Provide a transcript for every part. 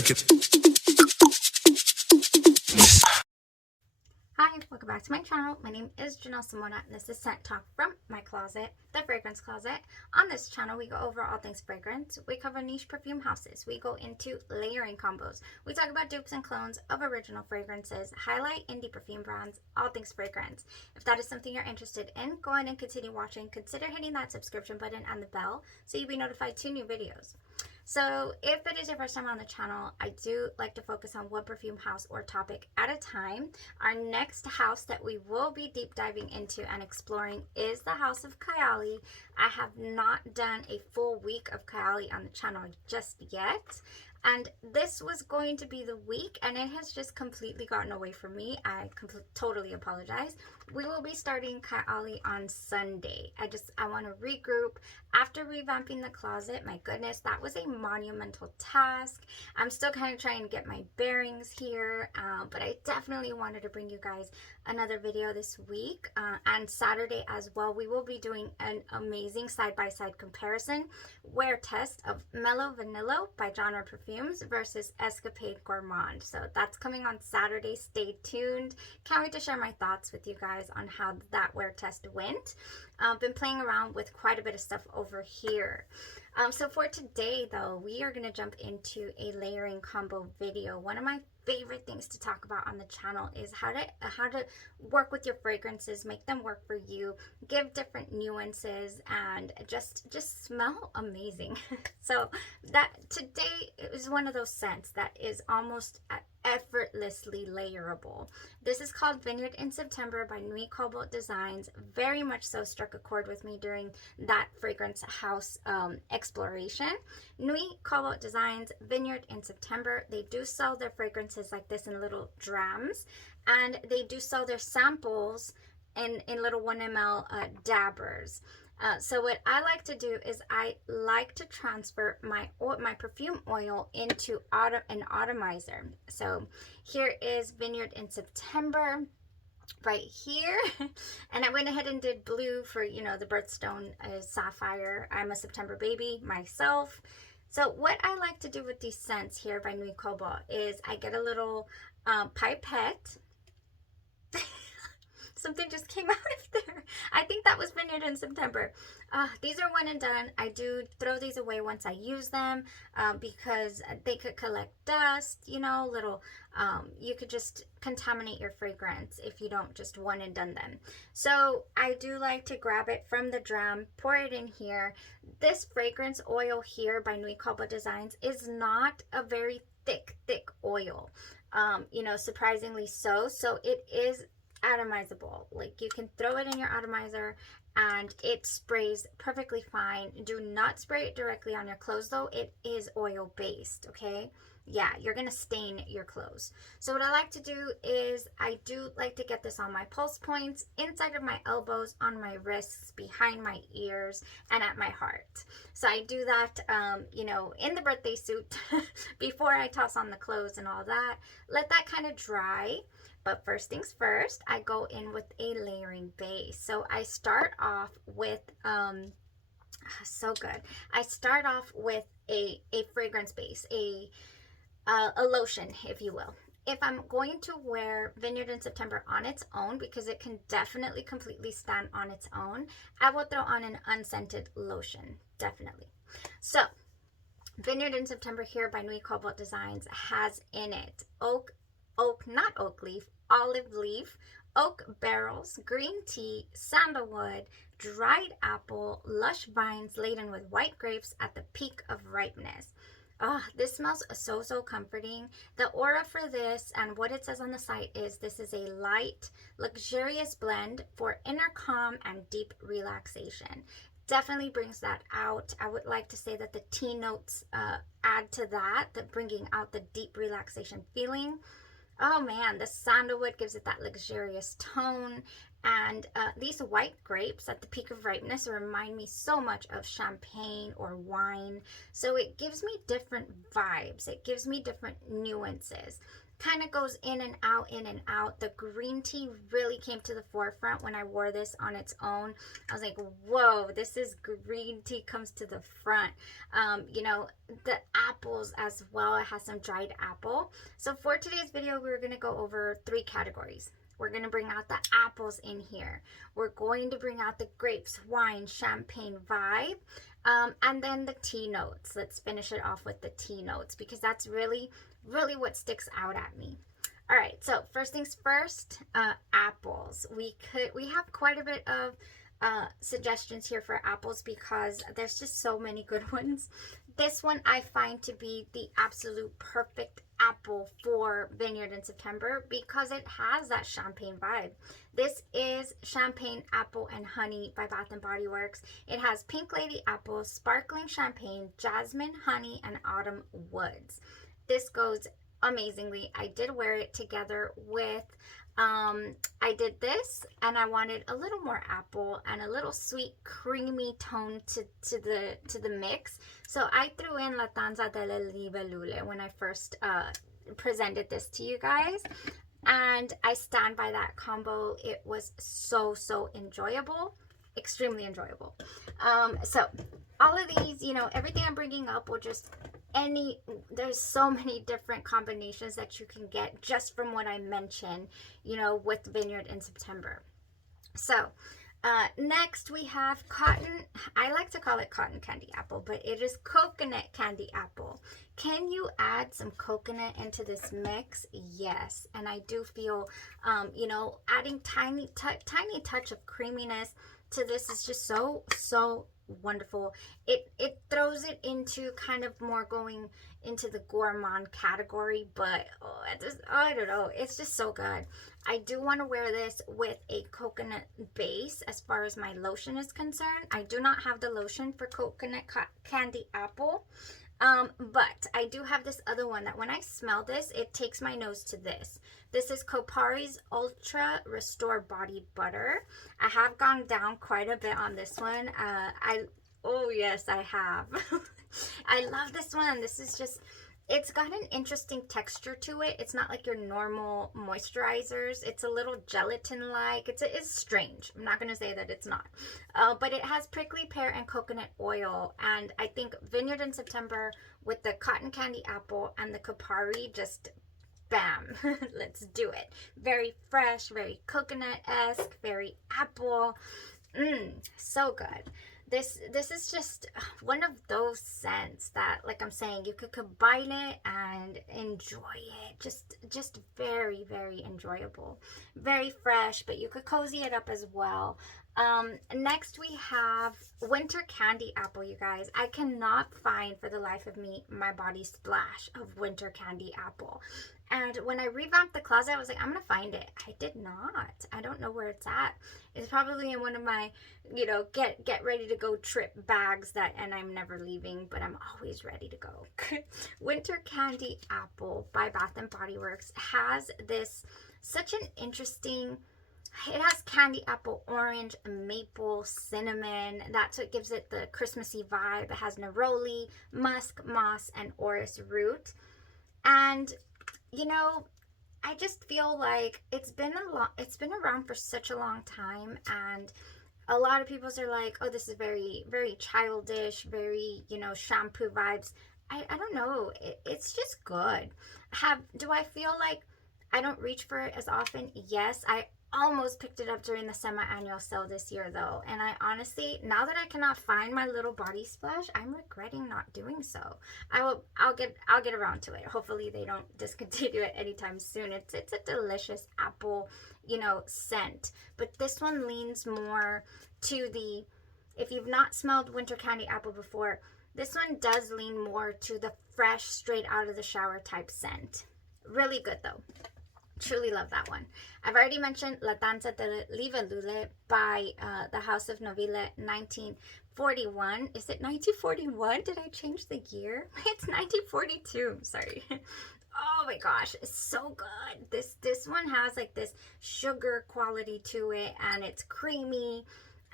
check it. Hi, welcome back to my channel. My name is Janelle Simona, and this is Scent Talk from my closet, the fragrance closet. On this channel, we go over all things fragrance. We cover niche perfume houses. We go into layering combos. We talk about dupes and clones of original fragrances, highlight indie perfume brands, all things fragrance. If that is something you're interested in, go ahead and continue watching. Consider hitting that subscription button and the bell so you'll be notified to new videos. So if it is your first time on the channel, I do like to focus on one perfume house or topic at a time. Our next house that we will be deep diving into and exploring is the House of Kayali. I have not done a full week of Kayali on the channel just yet. And this was going to be the week, and it has just completely gotten away from me. I totally apologize. We will be starting Kayali on Sunday. I want to regroup after revamping the closet. My goodness, that was a monumental task. I'm still kind of trying to get my bearings here, but I definitely wanted to bring you guys another video this week. And Saturday as well, we will be doing an amazing side-by-side comparison wear test of Mellow Vanilla by Genre Perfumes versus Escapade Gourmand. So that's coming on Saturday. Stay tuned. Can't wait to share my thoughts with you guys on how that wear test went. I've been playing around with quite a bit of stuff over here. So for today though, we are going to jump into a layering combo video. One of my favorite things to talk about on the channel is how to work with your fragrances, make them work for you, give different nuances, and just smell amazing. So that today is one of those scents that is almost effortlessly layerable. This is called Vineyard in September by Nui Cobalt Designs. Very much so struck a chord with me during that fragrance house exploration. Nui Cobalt Designs, Vineyard in September. They do sell their fragrances like this in little drams, and they do sell their samples in little 1 ml dabbers. So what I like to do is I like to transfer my perfume oil into an atomizer. So here is Vineyard in September right here, and I went ahead and did blue for, you know, the birthstone is sapphire. I'm a September baby myself. So what I like to do with these scents here by Nui Cobalt is I get a little pipette. Something just came out of there. I think that was Vineyard in September. These are one and done. I do throw these away once I use them because they could collect dust, you know, little, you could just contaminate your fragrance if you don't just one and done them. So I do like to grab it from the dram, pour it in here. This fragrance oil here by Nui Cobalt Designs is not a very thick oil, you know, surprisingly so. So it is atomizable. Like, you can throw it in your atomizer and it sprays perfectly fine. Do not spray it directly on your clothes though. It is oil based, okay? Yeah, you're gonna stain your clothes. So what I like to do is I do like to get this on my pulse points, inside of my elbows, on my wrists, behind my ears, and at my heart. So I do that, you know, in the birthday suit before I toss on the clothes and all that. Let that kind of dry. But first things first, I go in with a layering base. So I start off with, so good. I start off with a fragrance base, a lotion, if you will. If I'm going to wear Vineyard in September on its own, because it can definitely completely stand on its own, I will throw on an unscented lotion, definitely. So Vineyard in September here by Nui Cobalt Designs has in it not oak leaf, olive leaf, oak barrels, green tea, sandalwood, dried apple, lush vines laden with white grapes at the peak of ripeness. Oh, this smells so comforting. The aura for this and what it says on the site is this is a light, luxurious blend for inner calm and deep relaxation. Definitely brings that out. I would like to say that the tea notes add to that, bringing out the deep relaxation feeling. Oh man, the sandalwood gives it that luxurious tone. And these white grapes at the peak of ripeness remind me so much of champagne or wine. So it gives me different vibes. It gives me different nuances. kind of goes in and out, in and out. The green tea really came to the forefront when I wore this on its own. I was like, whoa, this is green tea comes to the front. You know, the apples as well. It has some dried apple. So for today's video, we're going to go over 3 categories. We're going to bring out the apples in here. We're going to bring out the grapes, wine, champagne vibe. And then the tea notes. Let's finish it off with the tea notes because that's really what sticks out at me. All right, so first things first, apples. We have quite a bit of suggestions here for apples because there's just so many good ones. This one I find to be the absolute perfect apple for Vineyard in September because it has that champagne vibe. This is Champagne Apple and Honey by Bath & Body Works. It has Pink Lady Apple, Sparkling Champagne, Jasmine, Honey, and Autumn Woods. This goes amazingly. I did wear it together with I did this and I wanted a little more apple and a little sweet creamy tone to the mix. So I threw in La Tanza delle Libellule when I first presented this to you guys. And I stand by that combo. It was so enjoyable. Extremely enjoyable. So all of these, you know, everything I'm bringing up will just there's so many different combinations that you can get just from what I mentioned, you know, with Vineyard in September. So next we have cotton. I like to call it cotton candy apple, but it is coconut candy apple. Can you add some coconut into this mix? Yes. And I do feel, you know, adding tiny touch of creaminess to this is just so wonderful. It throws it into kind of more going into the gourmand category, but I don't know, it's just so good. I do want to wear this with a coconut base as far as my lotion is concerned. I do not have the lotion for coconut candy apple, but I do have this other one that when I smell this, it takes my nose to this. This is Caprice Ultra Restore Body Butter. I have gone down quite a bit on this one. Oh yes, I have. I love this one. This is just, it's got an interesting texture to it. It's not like your normal moisturizers. It's a little gelatin-like. It's strange. I'm not going to say that it's not. But it has prickly pear and coconut oil. And I think Vineyard in September with the cotton candy apple and the Caprice, just bam, let's do it. Very fresh, very coconut-esque, very apple. So good. This is just one of those scents that, like I'm saying, you could combine it and enjoy it. Just very enjoyable. Very fresh, but you could cozy it up as well. Next we have winter candy apple, you guys. I cannot find for the life of me my body splash of winter candy apple. And when I revamped the closet, I was like, I'm going to find it. I did not. I don't know where it's at. It's probably in one of my, you know, get ready to go trip bags and I'm never leaving, but I'm always ready to go. Winter Candy Apple by Bath & Body Works has this, such an interesting, it has candy apple, orange, maple, cinnamon. That's what gives it the Christmassy vibe. It has neroli, musk, moss, and orris root. And you know, I just feel like it's been around for such a long time, and a lot of people are like, oh, this is very childish, very, you know, shampoo vibes. I don't know. It's just good. Do I feel like I don't reach for it as often? Yes, I almost picked it up during the semi-annual sale this year though, and I honestly, now that I cannot find my little body splash, I'm regretting not doing so. I'll get around to it. Hopefully they don't discontinue it anytime soon. It's a delicious apple, you know, scent, but this one leans more to the, if you've not smelled winter candy apple before, this one does lean more to the fresh, straight out of the shower type scent. Really good though. Truly love that one. I've already mentioned La Danza delle Libellule by the House of Noville, 1941. Is it 1941? Did I change the year? It's 1942. Sorry. Oh my gosh, it's so good. This one has like this sugar quality to it, and it's creamy,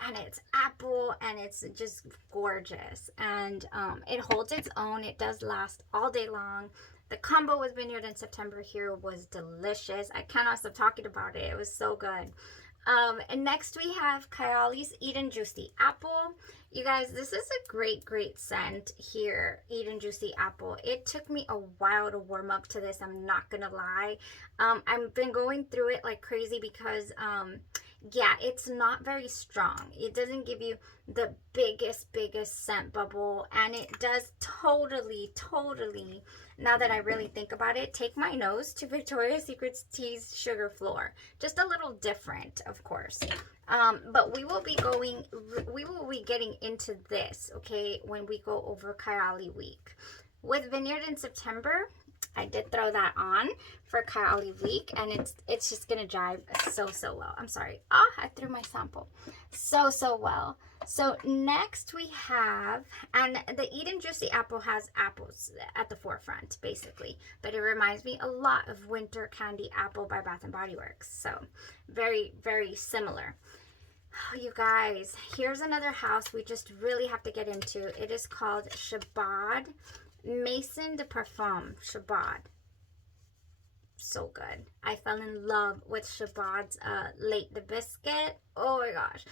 and it's apple, and it's just gorgeous. And it holds its own. It does last all day long. The combo with Vineyard in September here was delicious. I cannot stop talking about it. It was so good. And next we have Kayali's Eat and Juicy Apple. You guys, this is a great scent here, Eat and Juicy Apple. It took me a while to warm up to this, I'm not gonna lie. I've been going through it like crazy because yeah, it's not very strong. It doesn't give you the biggest scent bubble, and it does totally, now that I really think about it, take my nose to Victoria's Secret's Tease Sugar Floor. Just a little different, of course. But we will be getting into this, okay, when we go over Kayali Week. With Vineyard in September, I did throw that on for Kayali Week, and it's just gonna jive so well. I'm sorry. I threw my sample so well. So next we have, and the Eat and Juicy Apple has apples at the forefront, basically, but it reminds me a lot of Winter Candy Apple by Bath and Body Works. So very similar. Oh, you guys, here's another house we just really have to get into. It is called Shabbat Maison de Parfum. Shabbat. So good. I fell in love with Shabbat's Late the Biscuit. Oh my gosh.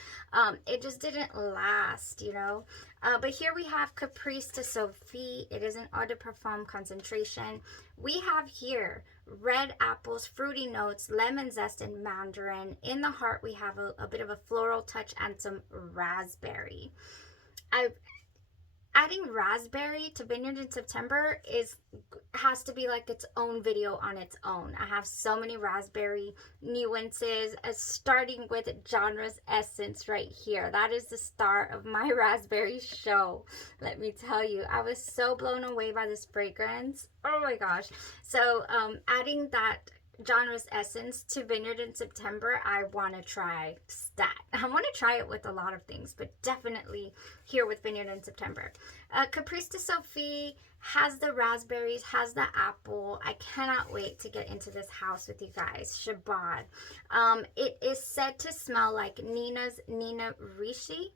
It just didn't last, you know. But here we have Caprice de Sophie. It is an eau de parfum concentration. We have here red apples, fruity notes, lemon zest, and mandarin. In the heart, we have a bit of a floral touch and some raspberry. Adding raspberry to Vineyard in September has to be like its own video on its own. I have so many raspberry nuances, starting with Genre's Essence right here. That is the star of my raspberry show. Let me tell you, I was so blown away by this fragrance. Oh my gosh. So adding that Genre's Essence to Vineyard in September, I want to try that. I want to try it with a lot of things, but definitely here with Vineyard in September. Caprice de Sophie has the raspberries, has the apple. I cannot wait to get into this house with you guys. Shabbat. It is said to smell like Nina Ricci.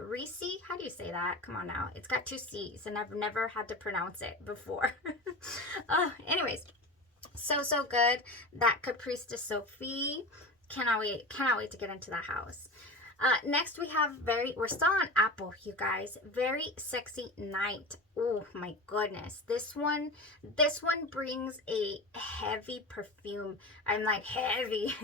Reese, how do you say that? Come on now. It's got 2 C's and I've never had to pronounce it before. Anyways. So good. That Caprice de Sophie. Cannot wait to get into that house. Next we have we're still on apple, you guys. Very Sexy Night. Oh my goodness. This one brings a heavy perfume. I'm like heavy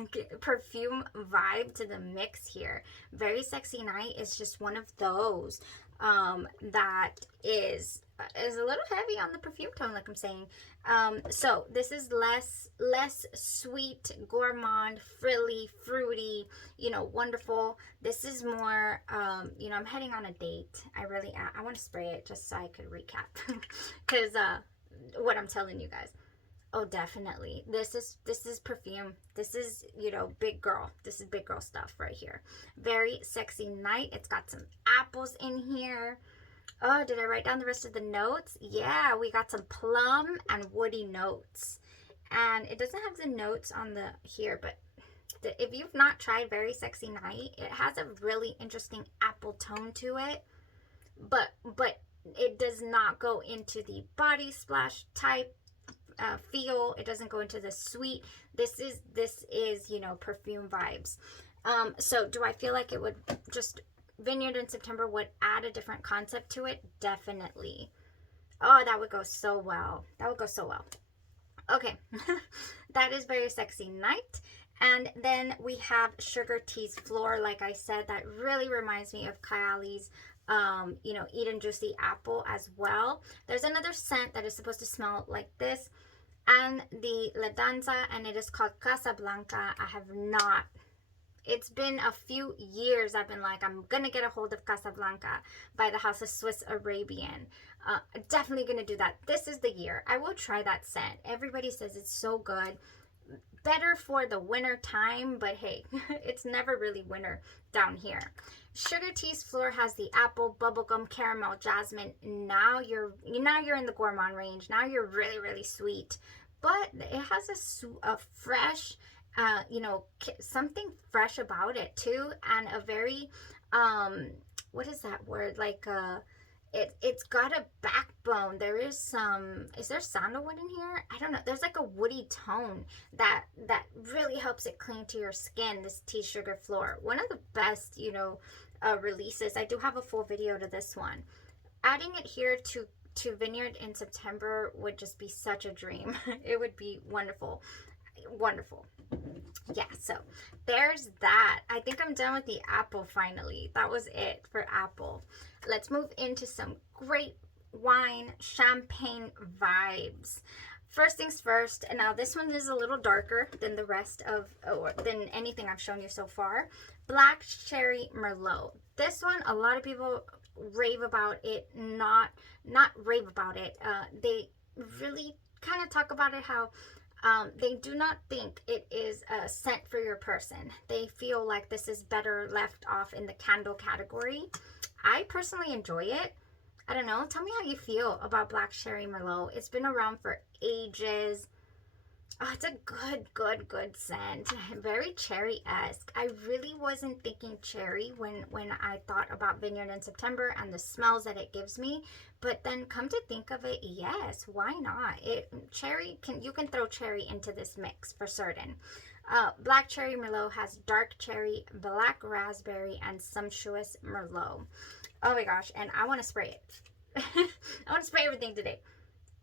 perfume vibe to the mix here. Very Sexy Night is just one of those that is a little heavy on the perfume tone, like I'm saying. So this is less sweet, gourmand, frilly, fruity, you know, wonderful. This is more, you know, I'm heading on a date. I want to spray it just so I could recap, because what I'm telling you guys. Oh, definitely. This is perfume. This is, you know, big girl. This is big girl stuff right here. Very Sexy Night. It's got some apples in here. Oh, did I write down the rest of the notes? Yeah, we got some plum and woody notes. And it doesn't have the notes on the here, but if you've not tried Very Sexy Night, it has a really interesting apple tone to it. But it does not go into the body splash type feel. It doesn't go into the sweet. This is, you know, perfume vibes. So do I feel like it would just... Vineyard in September would add a different concept to it? Definitely. Oh, that would go so well. That would go so well. Okay. That is Very Sexy Night. And then we have Sugar Tea's Floor. Like I said, that really reminds me of Kayali's you know, Eat and Juicy Apple as well. There's another scent that is supposed to smell like this, and the La Danza, and it is called Casablanca. I have not... It's been a few years I've been like, I'm going to get a hold of Casablanca by the House of Swiss Arabian. Definitely going to do that. This is the year. I will try that scent. Everybody says it's so good. Better for the winter time, but hey, it's never really winter down here. Sugar Tea's Floor has the apple, bubblegum, caramel, jasmine. Now you're in the gourmand range. Now you're really sweet. But it has a fresh... you know, something fresh about it too, and a very what is that word, like it's got a backbone, there is some, is there sandalwood in here? I don't know. There's like a woody tone that really helps it cling to your skin, this tea sugar floor. One of the best, you know, releases. I do have a full video to this one. Adding it here to Vineyard in September would just be such a dream. It would be wonderful. Wonderful. Yeah, so there's that. I think I'm done with the apple finally. That was it for apple. Let's move into some great wine champagne vibes. First things first, and now this one is a little darker than the rest of, or than anything I've shown you so far. Black Cherry Merlot. This one, a lot of people rave about it, not rave about it. They really kind of talk about it how they do not think it is a scent for your person. They feel like this is better left off in the candle category. I personally enjoy it. I don't know. Tell me how you feel about Black Cherry Merlot. It's been around for ages. Oh, it's a good scent. Very cherry-esque. I really wasn't thinking cherry when I thought about Vineyard in September and the smells that it gives me. But then come to think of it, yes, why not? You can throw cherry into this mix for certain. Black Cherry Merlot has dark cherry, black raspberry, and sumptuous Merlot. Oh my gosh, and I want to spray it. I want to spray everything today.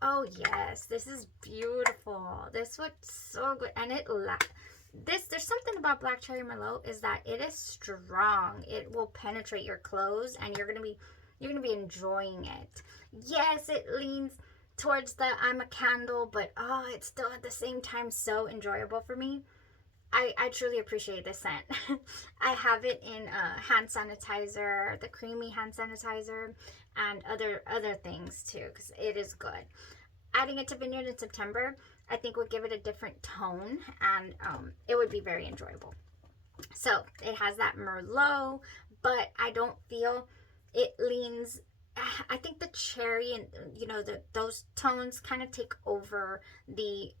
Oh yes, this is beautiful. This looks so good, and there's something about Black Cherry Merlot is that it is strong. It will penetrate your clothes, and you're gonna be enjoying it. Yes, it leans towards the I'm a candle, but oh, it's still at the same time so enjoyable for me. I truly appreciate this scent. I have it in hand sanitizer, the creamy hand sanitizer, and other things too, because it is good. Adding it to Vineyard in September, I think would give it a different tone, and it would be very enjoyable. So it has that Merlot, but I don't feel it leans. I think the cherry and, you know, those tones kind of take over the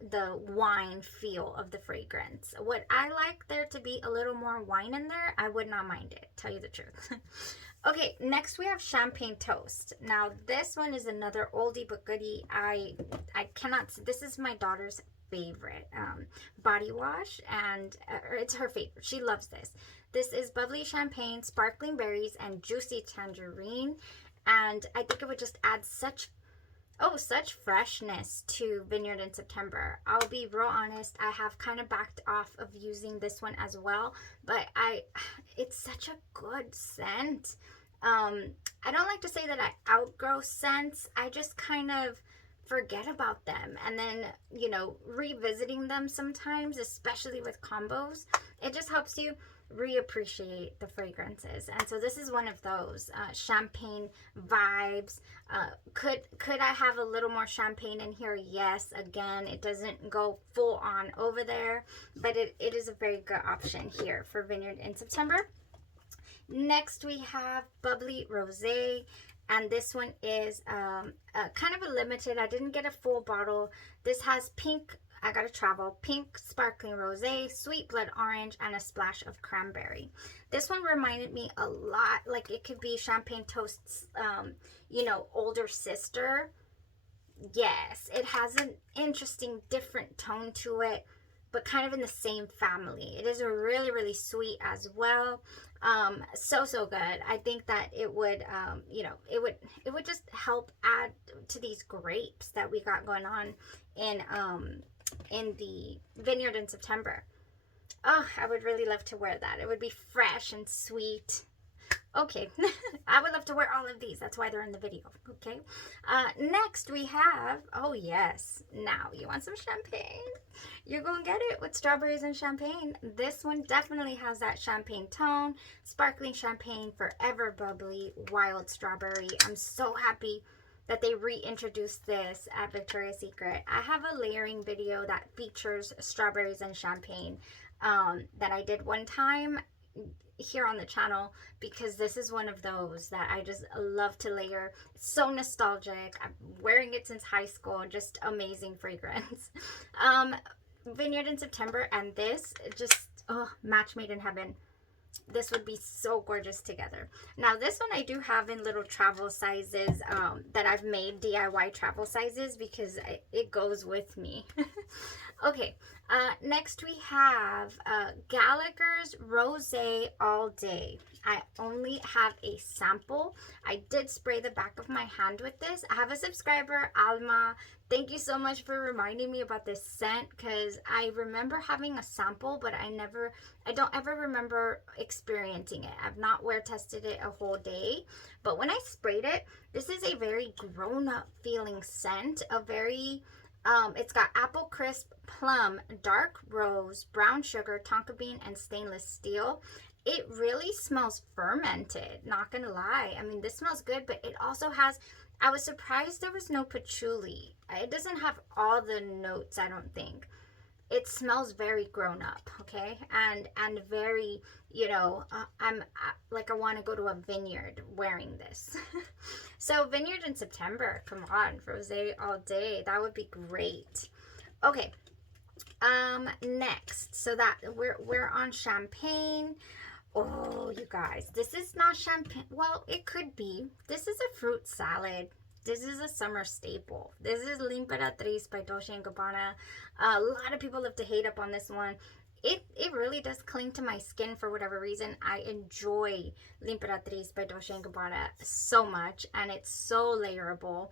wine feel of the fragrance. Would I like there to be a little more wine in there? I would not mind it, tell you the truth. Okay, next we have Champagne Toast. Now this one is another oldie but goodie. I cannot, this is my daughter's favorite body wash, and it's her favorite. She loves this. This is bubbly champagne, sparkling berries, and juicy tangerine. And I think it would just add such freshness to Vineyard in September. I'll be real honest, I have kind of backed off of using this one as well, but it's such a good scent. I don't like to say that I outgrow scents. I just kind of forget about them, and then, you know, revisiting them sometimes, especially with combos, it just helps you reappreciate the fragrances. And so this is one of those champagne vibes. Could I have a little more champagne in here? Yes. Again, it doesn't go full on over there, but it is a very good option here for Vineyard in September. Next we have Bubbly Rosé, and this one is kind of a limited. I didn't get a full bottle. This has pink, I gotta travel, pink sparkling rosé, sweet blood orange, and a splash of cranberry. This one reminded me a lot, like it could be Champagne Toast's, you know, older sister. Yes, it has an interesting, different tone to it, but kind of in the same family. It is a really sweet as well. So good. I think that it would, you know, it would just help add to these grapes that we got going on in the Vineyard in September. Oh, I would really love to wear that. It would be fresh and sweet. Okay, I would love to wear all of these. That's why they're in the video. Okay, next we have, oh yes, now you want some champagne? You're gonna get it with strawberries and champagne. This one definitely has that champagne tone. Sparkling champagne, forever bubbly, wild strawberry. I'm so happy that they reintroduced this at Victoria's Secret. I have a layering video that features strawberries and champagne that I did one time here on the channel, because this is one of those that I just love to layer. It's so nostalgic. I'm wearing it since high school. Just amazing fragrance. Vineyard in September, and this just, oh, match made in heaven. this would be so gorgeous together. Now this one I do have in little travel sizes that I've made DIY travel sizes because it goes with me. Okay, next we have Gallagher's Rosé All Day. I only have a sample. I did spray the back of my hand with this. I have a subscriber, Alma. Thank you so much for reminding me about this scent, because I remember having a sample, but I don't ever remember experiencing it. I've not wear tested it a whole day, but when I sprayed it, this is a very grown-up feeling scent, a very it's got apple crisp, plum, dark rose, brown sugar, tonka bean, and stainless steel. It really smells fermented, not gonna lie. I mean, this smells good, but it also has, I was surprised there was no patchouli. It doesn't have all the notes, I don't think. It smells very grown up, okay? And very, you know, I want to go to a vineyard wearing this. So Vineyard in September, come on, Rosé All Day, that would be great. Okay, next, so that we're on champagne. Oh, you guys, this is not champagne. Well, it could be. This is a fruit salad. This is a summer staple. This is L'Imperatrice by Dolce & Gabbana. A lot of people love to hate up on this one. It really does cling to my skin for whatever reason. I enjoy L'Imperatrice by Dolce & Gabbana so much, and it's so layerable.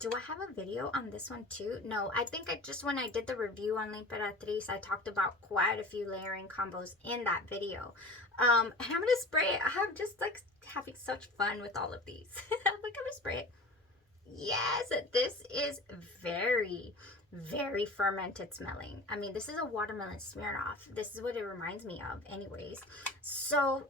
Do I have a video on this one too? No, I think when I did the review on L'Imperatrice, I talked about quite a few layering combos in that video. And I'm gonna spray it. I'm just like having such fun with all of these. Like, I'm gonna spray it. Yes, this is very, very fermented smelling. I mean, this is a watermelon Smirnoff. This is what it reminds me of anyways. So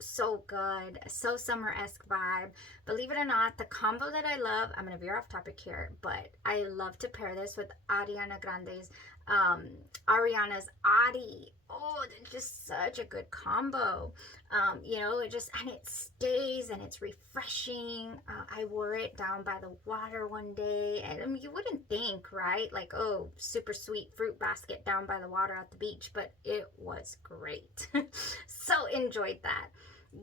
good. So summer-esque vibe. Believe it or not, the combo that I love, I'm gonna veer off topic here, but I love to pair this with Ariana Grande's Ariana's Adi. Oh, it's just such a good combo. You know, it stays and it's refreshing. I wore it down by the water one day, and I mean, you wouldn't think, right? Like, oh, super sweet fruit basket down by the water at the beach, but it was great. So enjoyed that.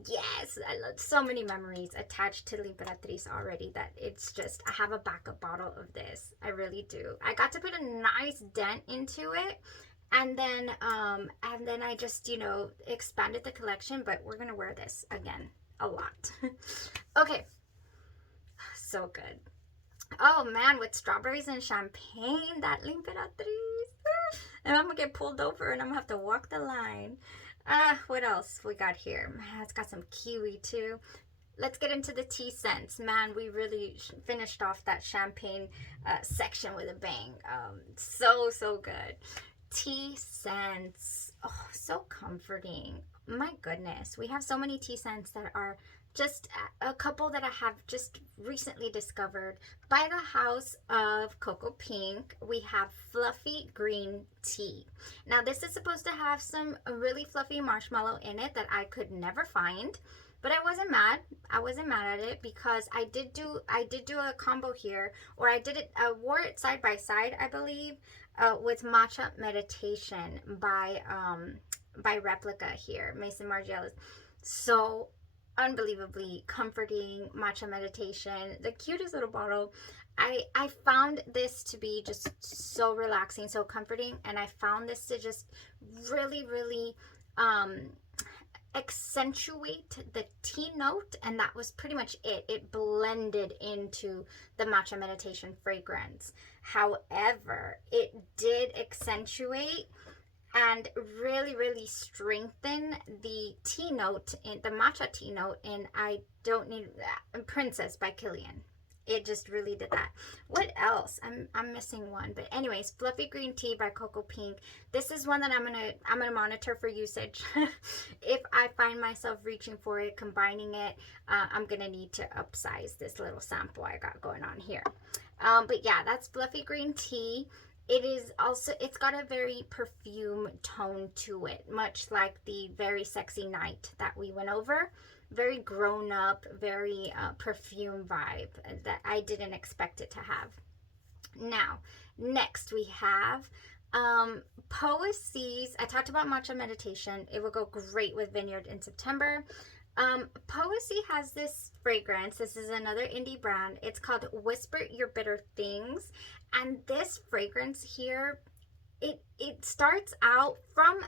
Yes, I love so many memories attached to L'Imperatrice already that it's just, I have a backup bottle of this. I really do. I got to put a nice dent into it, and then I just, you know, expanded the collection, but we're gonna wear this again a lot. Okay, so good. Oh man, with strawberries and champagne, that L'Imperatrice. And I'm gonna get pulled over and I'm gonna have to walk the line. What else we got here? Man, it's got some kiwi too. Let's get into the tea scents. Man, we really finished off that champagne section with a bang. So good. Tea scents. Oh, so comforting. My goodness. We have so many tea scents that are just a couple that I have just recently discovered. By the House of Cocoa Pink, we have Fluffy Green Tea. Now, this is supposed to have some really fluffy marshmallow in it that I could never find, but I wasn't mad. I wasn't mad at it because I did do a combo here, or I wore it side by side, I believe, with Matcha Meditation by Replica here, Mason Margiela's. So unbelievably comforting matcha meditation, the cutest little bottle. I found this to be just so relaxing, so comforting, and I found this to just really accentuate the tea note, and that was pretty much it. It blended into the matcha meditation fragrance. However, it did accentuate and really strengthen the tea note, in the matcha tea note, and I Don't Need That, Princess by Kilian. It just really did that. What else? I'm missing one, but anyways, Fluffy Green Tea by Cocoa Pink. This is one that I'm gonna monitor for usage. If I find myself reaching for it, combining it, I'm gonna need to upsize this little sample I got going on here. But yeah, that's Fluffy Green Tea. It's got a very perfume tone to it, much like the Very Sexy Night that we went over. Very grown up, very perfume vibe that I didn't expect it to have. Now, next we have Poesy's, I talked about matcha meditation. It would go great with Vineyard in September. Poesy has this fragrance. This is another indie brand. It's called Whisper Your Bitter Things. And this fragrance here, it starts out from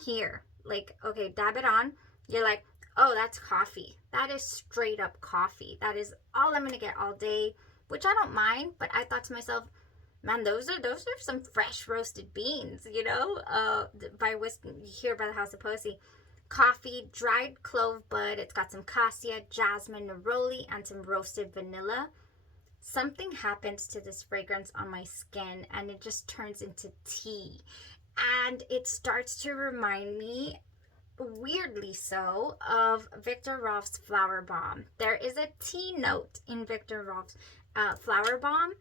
here. Like, okay, dab it on. You're like, oh, that's coffee. That is straight up coffee. That is all I'm gonna get all day, which I don't mind. But I thought to myself, man, those are some fresh roasted beans, you know. Here by the House of Poesy, coffee, dried clove bud. It's got some cassia, jasmine, neroli, and some roasted vanilla. Something happens to this fragrance on my skin, and it just turns into tea, and it starts to remind me, weirdly so, of Victor Rolf's Flower Bomb. There is a tea note in Victor Rolf's Flower Bomb,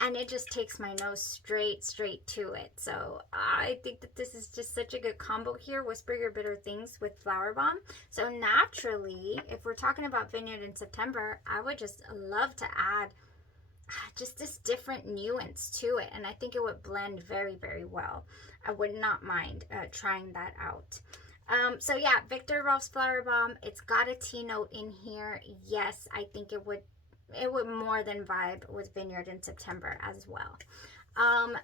and it just takes my nose straight to it. So I think that this is just such a good combo here. Whisper Your Bitter Things with Flower Bomb. So naturally, if we're talking about Vineyard in September, I would just love to add just this different nuance to it, and I think it would blend very, very well. I would not mind trying that out. So yeah, Victor Rolf's Flower Bomb. It's got a tea note in here. Yes, I think it would more than vibe with Vineyard in September as well.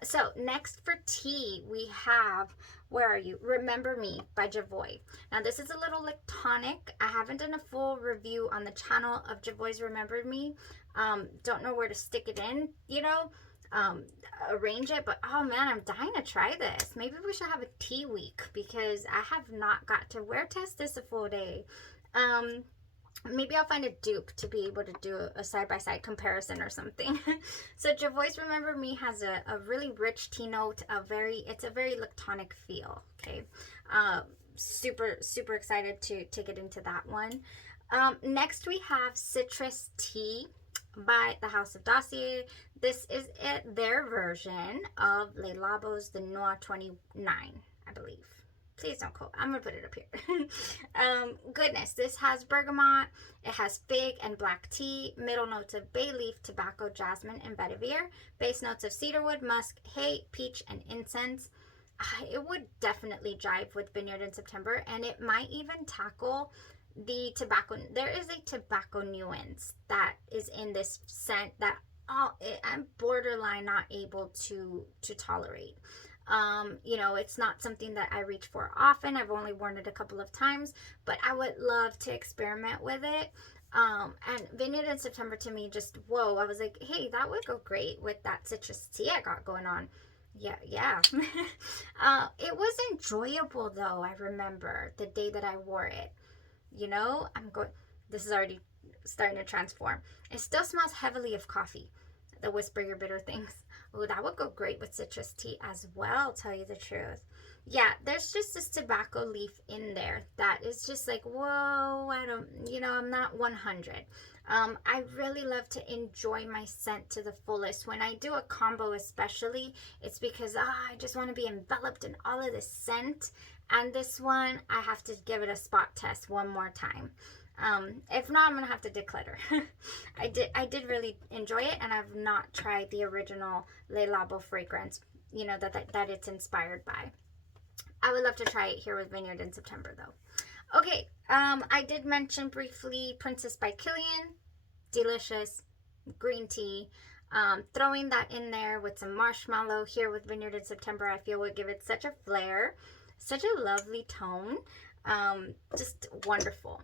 So next for tea, we have, where are you? Remember Me by Javoy. Now this is a little like tonic. I haven't done a full review on the channel of Javoy's Remember Me. Don't know where to stick it in, you know, arrange it, but oh man, I'm dying to try this. Maybe we should have a tea week, because I have not got to wear test this a full day. Maybe I'll find a dupe to be able to do a side-by-side comparison or something. So Javoy's Remember Me has a really rich tea note, it's a very lactonic feel, okay? Super excited to take it into that one. Next we have Citrus Tea by the House of Dossier. This is their version of Le Labo's the Noir 29, I believe. Please don't quote. I'm going to put it up here. Goodness, this has bergamot. It has fig and black tea. Middle notes of bay leaf, tobacco, jasmine, and vetiver. Base notes of cedarwood, musk, hay, peach, and incense. It would definitely jive with Vineyard in September, and it might even tackle the tobacco. There is a tobacco nuance that is in this scent that I'm borderline not able to tolerate. You know, it's not something that I reach for often. I've only worn it a couple of times, but I would love to experiment with it. And Vineyard in September to me just, whoa, I was like, hey, that would go great with that citrus tea I got going on. Yeah. It was enjoyable though. I remember the day that I wore it, you know, this is already starting to transform. It still smells heavily of coffee, the Whisper Your Bitter Things. Oh, that would go great with citrus tea as well, tell you the truth. Yeah, there's just this tobacco leaf in there that is just like, whoa, I'm not 100. I really love to enjoy my scent to the fullest. When I do a combo especially, it's because I just want to be enveloped in all of this scent. And this one, I have to give it a spot test one more time. If not, I'm gonna have to declutter. I did really enjoy it, and I've not tried the original Le Labo fragrance, you know, that it's inspired by. I would love to try it here with Vineyard in September though. Okay, I did mention briefly Princess by Kilian. Delicious green tea. Throwing that in there with some marshmallow here with Vineyard in September, I feel would give it such a flair, such a lovely tone. Just wonderful.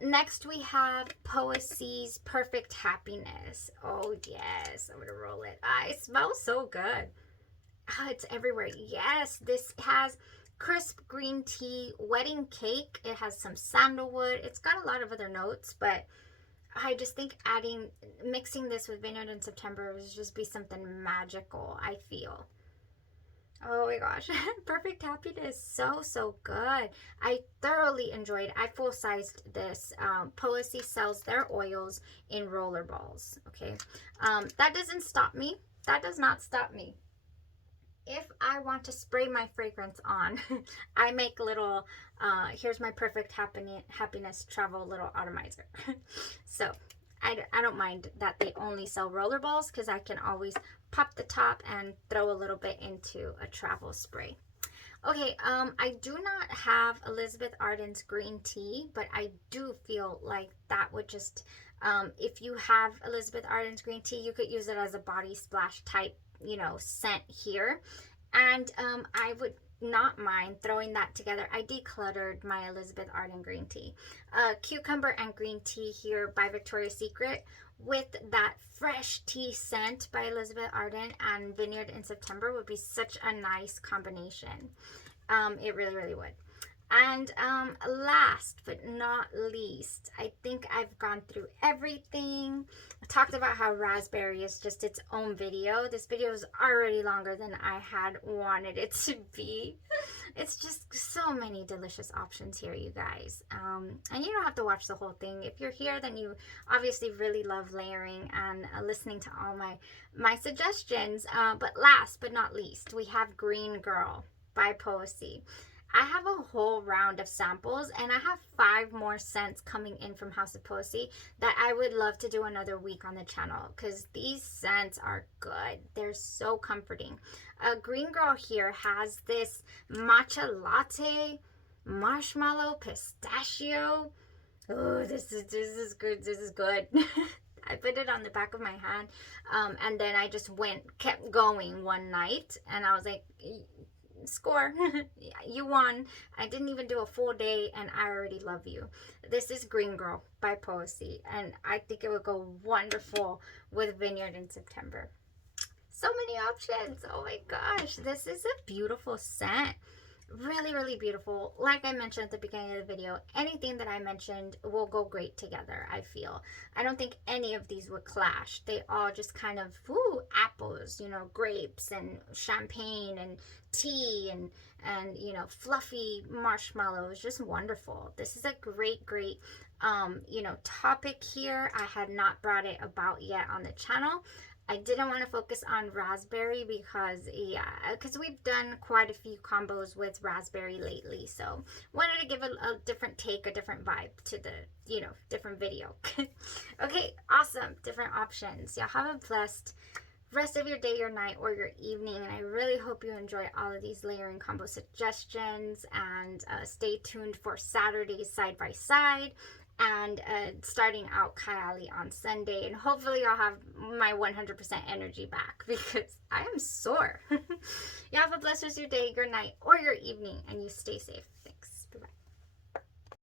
Next we have Poesy's Perfect Happiness. Oh yes, I'm gonna roll it. It smells so good. It's everywhere. Yes, this has crisp green tea, wedding cake. It has some sandalwood. It's got a lot of other notes, but I just think mixing this with Vineyard in September would just be something magical, I feel. Oh my gosh, Perfect Happiness, so good. I thoroughly enjoyed. I full-sized this. Poesy sells their oils in roller balls, okay? That doesn't stop me. That does not stop me. If I want to spray my fragrance on, I make little, here's my Perfect Happiness travel little atomizer. So I don't mind that they only sell rollerballs because I can always pop the top and throw a little bit into a travel spray. Okay, I do not have Elizabeth Arden's green tea, but I do feel like that would just, if you have Elizabeth Arden's green tea, you could use it as a body splash type, you know, scent here. And I would not mind throwing that together. I decluttered my Elizabeth Arden green tea. Cucumber and green tea here by Victoria's Secret with that fresh tea scent by Elizabeth Arden and Vineyard in September would be such a nice combination. It really, really would. And last but not least, I think I've gone through everything. I talked about how raspberry is just its own video. This video is already longer than I had wanted it to be. It's just so many delicious options here, you guys. And you don't have to watch the whole thing. If you're here, then you obviously really love layering and listening to all my suggestions. But last but not least, we have Green Girl by Poesy. I have a whole round of samples and I have 5 more scents coming in from House of Poesy that I would love to do another week on the channel because these scents are good. They're so comforting. Green Girl here has this matcha latte, marshmallow, pistachio. Oh, this is good. This is good. I put it on the back of my hand and then I just kept going one night and I was like, score. You won. I didn't even do a full day and I already love you. This is Green Girl by Poesy and I think it would go wonderful with Vineyard in September. So many options. Oh my gosh, this is a beautiful scent. Really, really beautiful. Like I mentioned at the beginning of the video, anything that I mentioned will go great together, I feel. I don't think any of these would clash. They all just kind of, apples, you know, grapes and champagne and tea and you know, fluffy marshmallows. Just wonderful. This is a great, you know, topic here. I had not brought it about yet on the channel. I didn't want to focus on raspberry because we've done quite a few combos with raspberry lately. So wanted to give a different take, a different vibe to the, you know, different video. Okay, awesome. Different options. Y'all have a blessed rest of your day, your night, or your evening. And I really hope you enjoy all of these layering combo suggestions. And stay tuned for Saturday's side by side. And starting out Kylie on Sunday, and hopefully I'll have my 100% energy back because I am sore. You have a blessed rest of your day, your night, or your evening, and you stay safe.